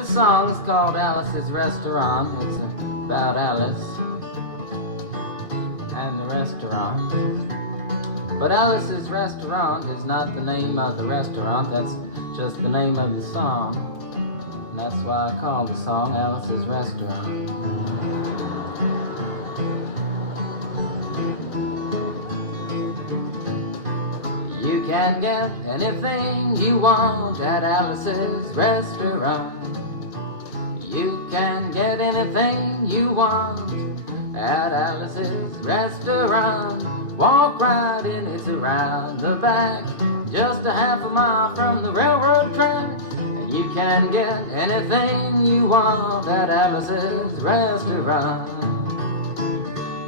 This song's called Alice's Restaurant. It's about Alice and the restaurant. But Alice's Restaurant is not the name of the restaurant, that's just the name of the song. And that's why I call the song Alice's Restaurant. You can get anything you want at Alice's Restaurant. You can get anything you want at Alice's Restaurant. Walk right in, it's around the back, just a half a mile from the railroad track. And you can get anything you want at Alice's Restaurant.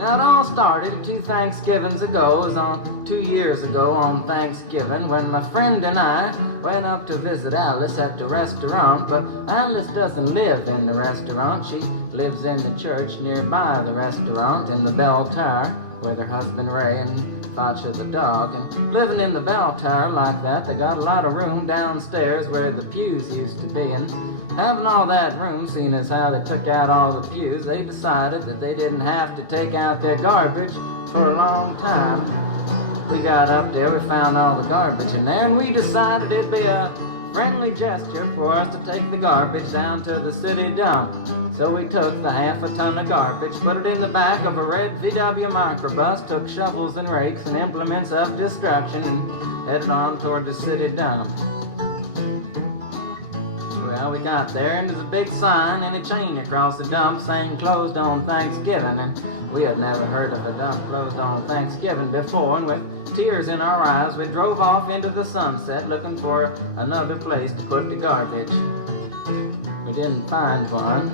Now it all started 2 Thanksgivings ago. It was on 2 years ago on Thanksgiving when my friend and I went up to visit Alice at the restaurant. But Alice doesn't live in the restaurant. She lives in the church nearby the restaurant in the bell tower with her husband Ray and Facha the dog. And living in the bell tower like that, they got a lot of room downstairs where the pews used to be. And having all that room, seeing as how they took out all the pews, they decided that they didn't have to take out their garbage for a long time. We got up there, we found all the garbage in there, and we decided it'd be a friendly gesture for us to take the garbage down to the city dump. So we took the half a ton of garbage, put it in the back of a red VW microbus, took shovels and rakes and implements of destruction, and headed on toward the city dump. Well, we got there, and there's a big sign and a chain across the dump saying closed on Thanksgiving, and we had never heard of a dump closed on Thanksgiving before, and with tears in our eyes, we drove off into the sunset looking for another place to put the garbage. We didn't find one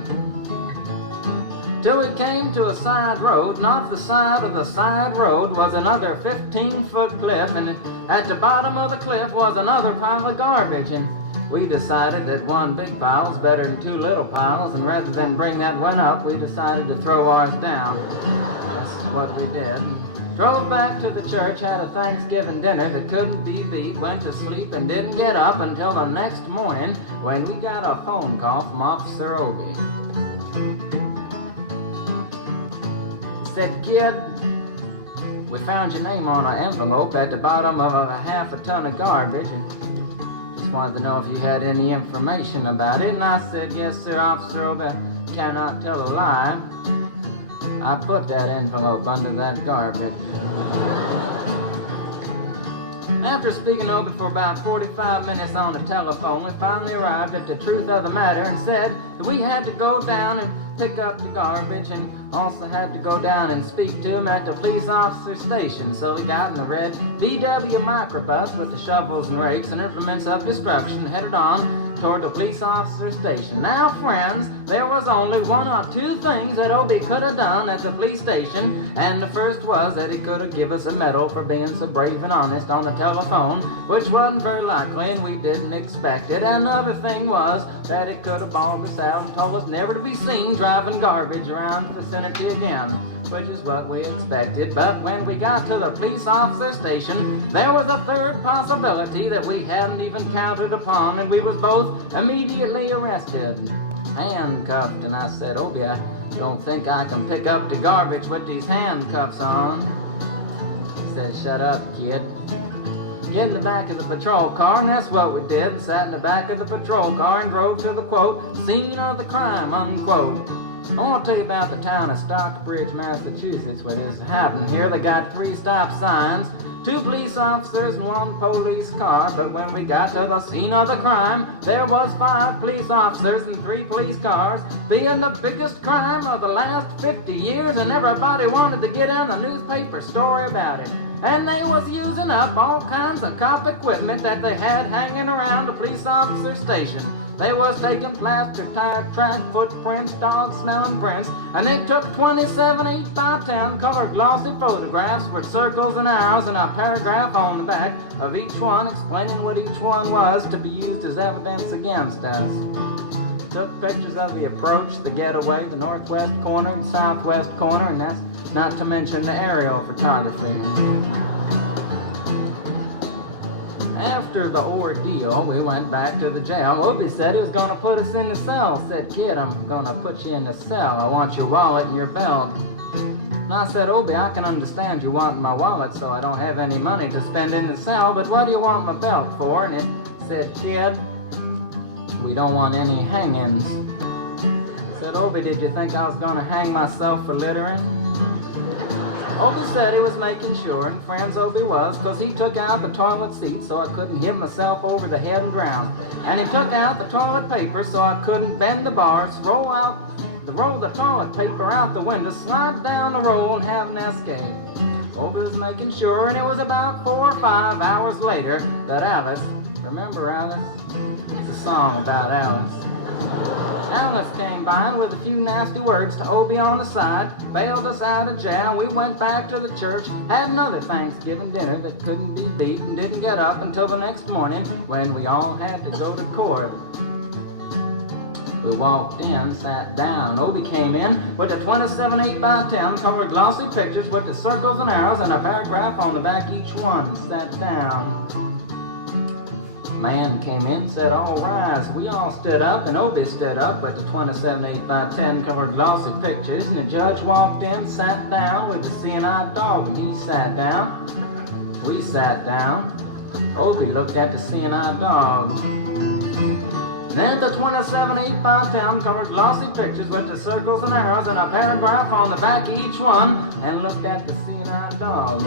till we came to a side road, and off the side of the side road was another 15-foot cliff, and at the bottom of the cliff was another pile of garbage. And we decided that one big pile is better than 2 little piles, and rather than bring that one up, we decided to throw ours down. That's what we did. Drove back to the church, had a Thanksgiving dinner that couldn't be beat, went to sleep and didn't get up until the next morning when we got a phone call from Officer Obie. He said, "Kid, we found your name on an envelope at the bottom of a half a ton of garbage, and just wanted to know if you had any information about it." And I said, "Yes, sir, Officer Obie, I cannot tell a lie. I put that envelope under that garbage." After speaking to Obie for about 45 minutes on the telephone, we finally arrived at the truth of the matter and said that we had to go down and pick up the garbage and also had to go down and speak to him at the police officer station. So we got in the red VW microbus with the shovels and rakes and implements of destruction, headed on toward the police officer station. Now, friends, there was only 1 or 2 things that Obie could have done at the police station, and the first was that he could have given us a medal for being so brave and honest on the telephone, which wasn't very likely and we didn't expect it. And the other thing was that he could have bawled us out and told us never to be seen driving garbage around the vicinity again, which is what we expected. But when we got to the police officer station, there was a third possibility that we hadn't even counted upon, and we was both immediately arrested, handcuffed. And I said, "Obie, I don't think I can pick up the garbage with these handcuffs on." He said, "Shut up, kid. Get in the back of the patrol car," and that's what we did, and sat in the back of the patrol car and drove to the, quote, "scene of the crime," unquote. I want to tell you about the town of Stockbridge, Massachusetts, where this happened here. They got 3 stop signs, 2 police officers and 1 police car, but when we got to the scene of the crime, there was 5 police officers and 3 police cars, being the biggest crime of the last 50 years, and everybody wanted to get in a newspaper story about it. And they was using up all kinds of cop equipment that they had hanging around the police officer station. They was taking plaster, tire track, footprints, dog-smelling prints, and they took 27 8x10 colored glossy photographs with circles and arrows and a paragraph on the back of each one explaining what each one was to be used as evidence against us. Took pictures of the approach, the getaway, the northwest corner and southwest corner, and that's not to mention the aerial photography. After the ordeal, we went back to the jail. Obie said he was going to put us in the cell. Said, kid, I'm going to put you in the cell. I want your wallet and your belt. And I said, Obie, I can understand you wanting my wallet so I don't have any money to spend in the cell, but what do you want my belt for? And it said, kid, we don't want any hangings. I said, Obie, did you think I was going to hang myself for littering? Obie said he was making sure, and friends Obie was, because he took out the toilet seat so I couldn't hit myself over the head and drown. And he took out the toilet paper so I couldn't bend the bars, roll the toilet paper out the window, slide down the roll, and have an escape. Obie was making sure, and it was about 4 or 5 hours later that Alice, remember Alice? It's a song about Alice. Alice came by with a few nasty words to Obie on the side, bailed us out of jail. We went back to the church, had another Thanksgiving dinner that couldn't be beat, and didn't get up until the next morning when we all had to go to court. We walked in, sat down. Obie came in with a 27 8x10 colored glossy pictures with the circles and arrows and a paragraph on the back each one. Sat down. Man came in, said, all rise. We all stood up, and Obie stood up with the 27 8x10 colored glossy pictures, and the judge walked in, sat down with the seeing eye dog, and he sat down. We sat down. Obie looked at the seeing eye dog. Then the 27 8x10 colored glossy pictures with the circles and arrows and a paragraph on the back of each one, and looked at the seeing eye dog.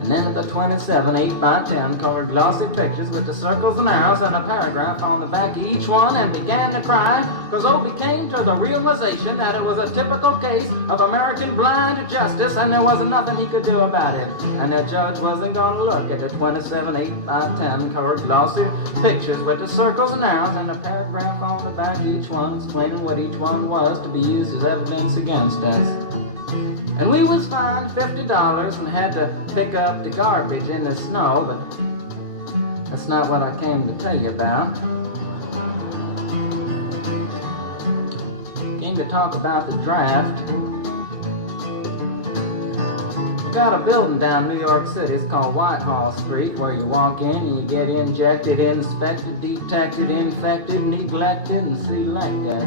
And then the 27 8x10 colored glossy pictures with the circles and arrows and a paragraph on the back of each one, and began to cry, because Obie came to the realization that it was a typical case of American blind justice, and there wasn't nothing he could do about it. And the judge wasn't going to look at the 27 8x10 colored glossy pictures with the circles and arrows and a paragraph on the back of each one, explaining what each one was to be used as evidence against us. And we was fined $50 and had to pick up the garbage in the snow, but that's not what I came to tell you about. Came to talk about the draft. We got a building down New York City. It's called Whitehall Street, where you walk in and you get injected, inspected, detected, infected, neglected, and selected.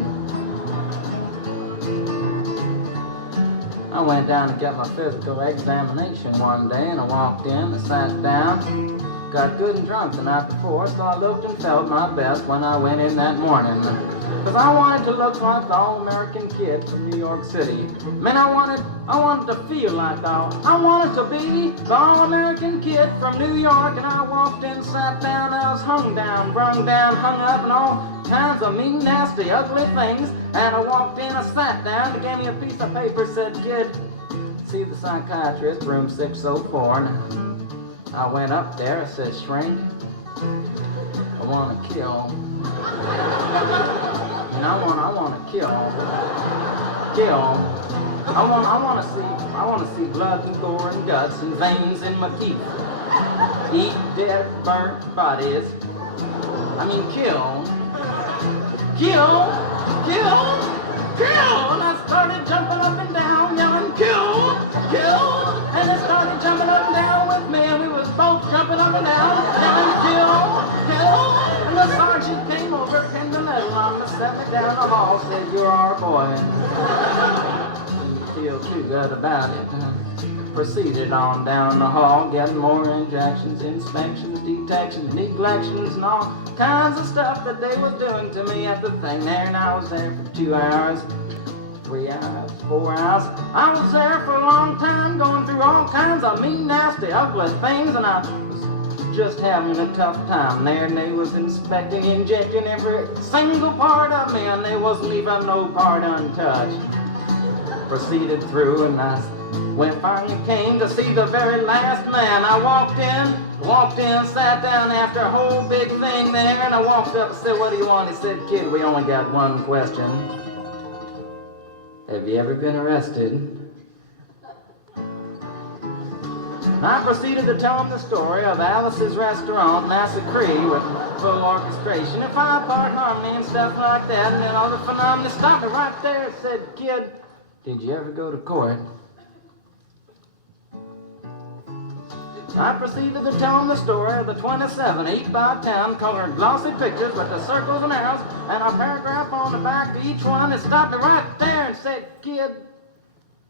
I went down to get my physical examination one day, and I walked in, I sat down, got good and drunk the night before, so I looked and felt my best when I went in that morning. Because I wanted to look like the all-American kid from New York City. Man, I wanted to feel like I wanted to be the all-American kid from New York, and I walked in, sat down, I was hung down, brung down, hung up, and all kinds of mean, nasty, ugly things. And I walked in, I sat down, they gave me a piece of paper, said, kid, see the psychiatrist, room 604. And I went up there, I said, shrink, I want to kill. And I want to kill. I want to see blood and gore and guts and veins in my teeth. Eat dead, burnt bodies. I mean, kill. And I started jumping up and down, yelling, kill. And they started jumping up and down with me, and we was both jumping up and down, yelling, kill. And the sergeant came over, pinned the medal on me, set me down the hall, said, you're our boy. Didn't feel too good about it. Proceeded on down the hall, getting more injections, inspections, detections, neglections, and all kinds of stuff that they was doing to me at the thing there. And I was there for 2 hours, 3 hours, 4 hours. I was there for a long time, going through all kinds of mean, nasty, ugly things, and I was just having a tough time there. And they was inspecting, injecting every single part of me, and they wasn't leaving no part untouched. Proceeded through, and when finally came to see the very last man, I walked in, sat down after a whole big thing there, and I walked up and said, what do you want? He said, kid, we only got one question. Have you ever been arrested? And I proceeded to tell him the story of Alice's Restaurant, Massacre, with full orchestration and 5-part harmony and stuff like that, and then all the phenomena stopped me right there and said, kid, did you ever go to court? I proceeded to tell him the story of the 27 8x10 colored glossy pictures with the circles and arrows and a paragraph on the back to each one that stopped me right there and said, "Kid,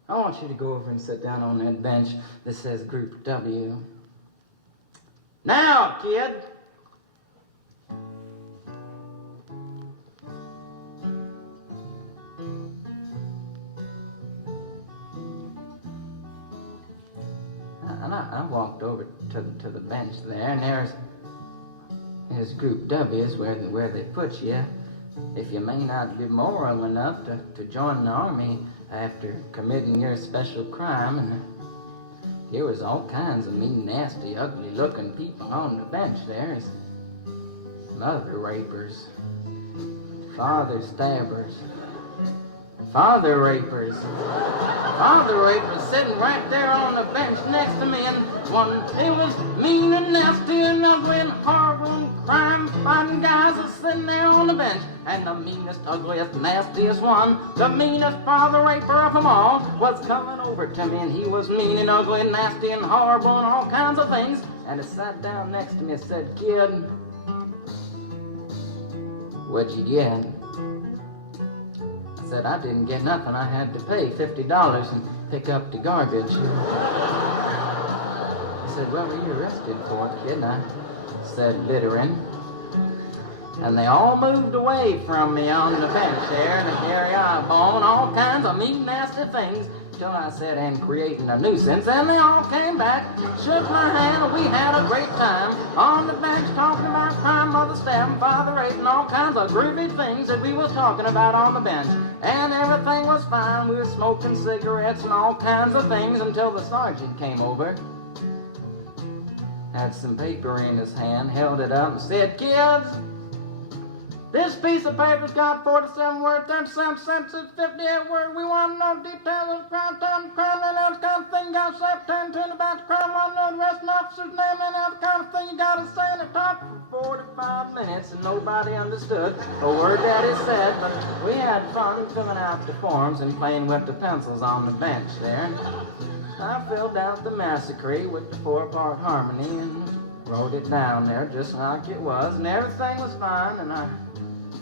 I want you to go over and sit down on that bench that says Group W. Now, kid." And I walked over to the bench there, and there's Group W's where they put you if you may not be moral enough to join the army after committing your special crime. And there was all kinds of mean, nasty, ugly-looking people on the bench there. Mother rapers, father stabbers, father rapers sitting right there on the bench next to me, and it was mean and nasty and ugly and horrible and crime-fighting guys are sitting there on the bench. And the meanest, ugliest, nastiest one, the meanest father raper of them all, was coming over to me, and he was mean and ugly and nasty and horrible and all kinds of things. And he sat down next to me and said, "Kid, what'd you get?" I said, "I didn't get nothing. I had to pay $50 and pick up the garbage." He said, "What were you arrested for, kid?" And I said, "Littering." And they all moved away from me on the bench there, and Harry Eyeball and all kinds of mean, nasty things, till I said, "And creating a nuisance." And they all came back, shook my hand, and we had a great time on the bench talking about crime, mother stabbing, father rape, and all kinds of groovy things that we was talking about on the bench. And everything was fine. We were smoking cigarettes and all kinds of things until the sergeant came over, had some paper in his hand, held it up and said, "Kids, this piece of paper's got 47 words, 37 sentences, 58 words. We want to know details of the crime, time, crime, and that kind of thing. You got to say 10 about the crime, want to know the rest of the officer's name, and that kind of thing. You got to say in the talk for 45 minutes, and nobody understood a word that he said, but we had fun filling out the forms and playing with the pencils on the bench there. I filled out the massacre with the 4-part harmony and wrote it down there just like it was, and everything was fine, and I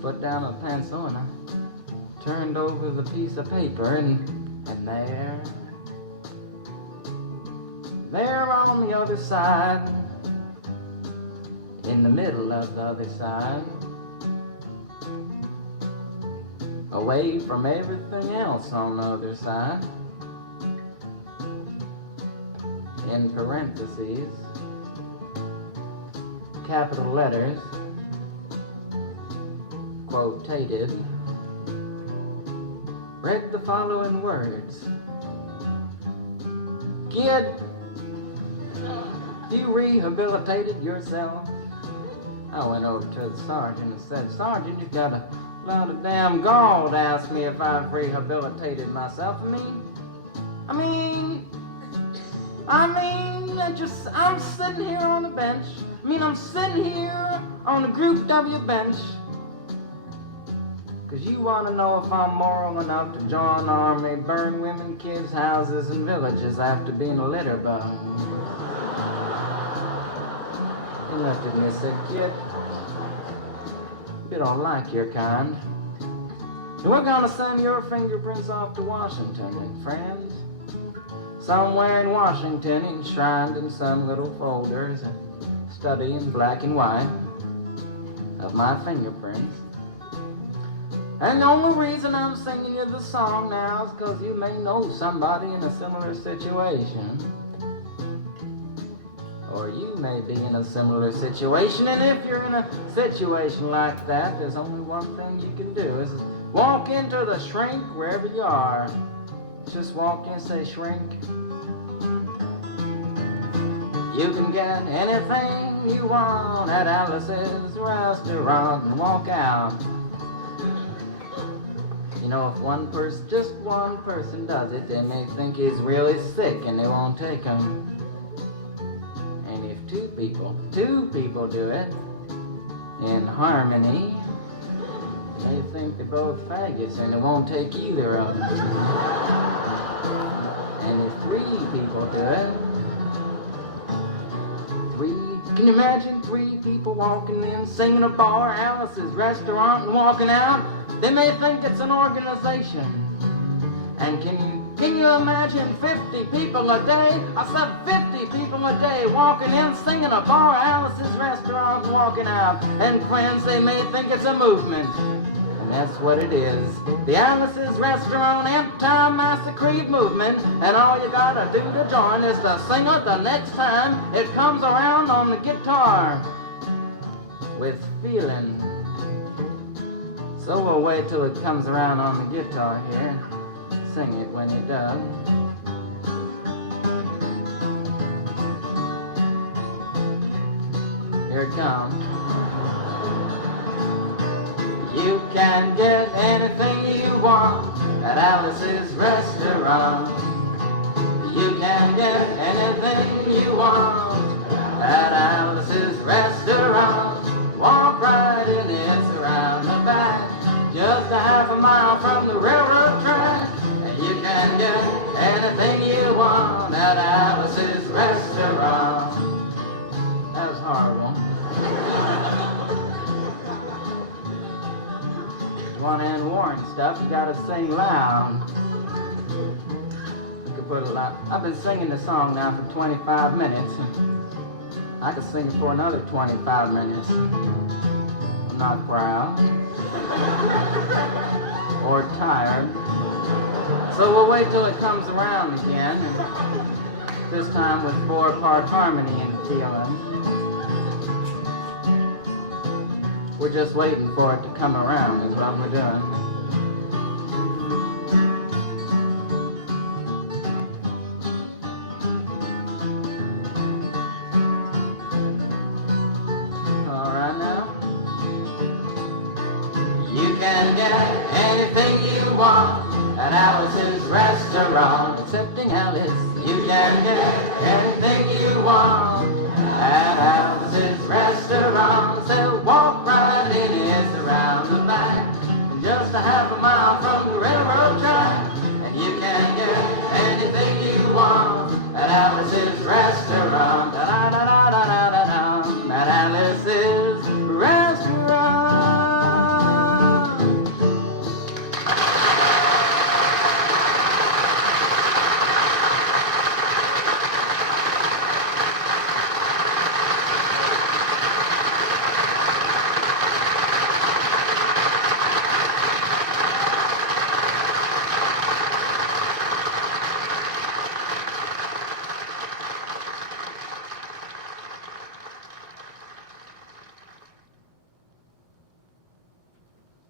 put down a pencil and I turned over the piece of paper, and there on the other side, in the middle of the other side, away from everything else on the other side, in parentheses, capital letters, quotated, read the following words: "Kid, you rehabilitated yourself." I went over to the sergeant and said, "Sergeant, you've got a lot of damn gall to ask me if I've rehabilitated myself. I'm sitting here on the bench. I'm sitting here on the Group W bench because you want to know if I'm moral enough to join the army, burn women, kids, houses, and villages after being a litter bug." He looked at me and said, "Kid, we don't like your kind. We're going to send your fingerprints off to Washington, and friends, somewhere in Washington, enshrined in some little folder, is a study in black and white of my fingerprints. And the only reason I'm singing you the song now is because you may know somebody in a similar situation. Or you may be in a similar situation, and if you're in a situation like that, there's only one thing you can do, is walk into the shrink wherever you are. Just walk in and say, 'Shrink, you can get anything you want at Alice's restaurant,' and walk out. You know, if just one person does it, they may think he's really sick and they won't take him. And if two people do it in harmony, they think they're both faggots and they won't take either of them. And if 3 people do it, Can you imagine 3 people walking in, singing a bar, Alice's restaurant, and walking out? They may think it's an organization. And can you imagine 50 people a day? I said 50 people a day walking in, singing a bar, Alice's restaurant, and walking out. And friends, they may think it's a movement. And that's what it is. The Alice's Restaurant Anti Massacre movement. And all you gotta do to join is to sing it the next time it comes around on the guitar. With feeling. So we'll wait till it comes around on the guitar here. Sing it when it does. Here it comes. You can get anything you want at Alice's Restaurant. You can get anything you want at Alice's Restaurant. Walk right in, it's around the back, just a half a mile from the railroad track. You can get anything you want at Alice's Restaurant. That was horrible. You want to end war and stuff, you gotta sing loud. You could put a lot. I've been singing the song now for 25 minutes. I could sing it for another 25 minutes. I'm not proud. Or tired. So we'll wait till it comes around again, and this time with 4-part harmony and feeling. We're just waiting for it to come around is what we're doing. All right now. You can get anything you want at Alice's Restaurant, excepting Alice. You can get anything you want at Alice's Restaurant. So walk right in, it's around the back, just a half a mile from the railroad track. And you can get anything you want at Alice's Restaurant. Da-da-da-da-da-da-da, at Alice's Restaurant.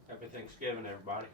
Happy Thanksgiving, everybody.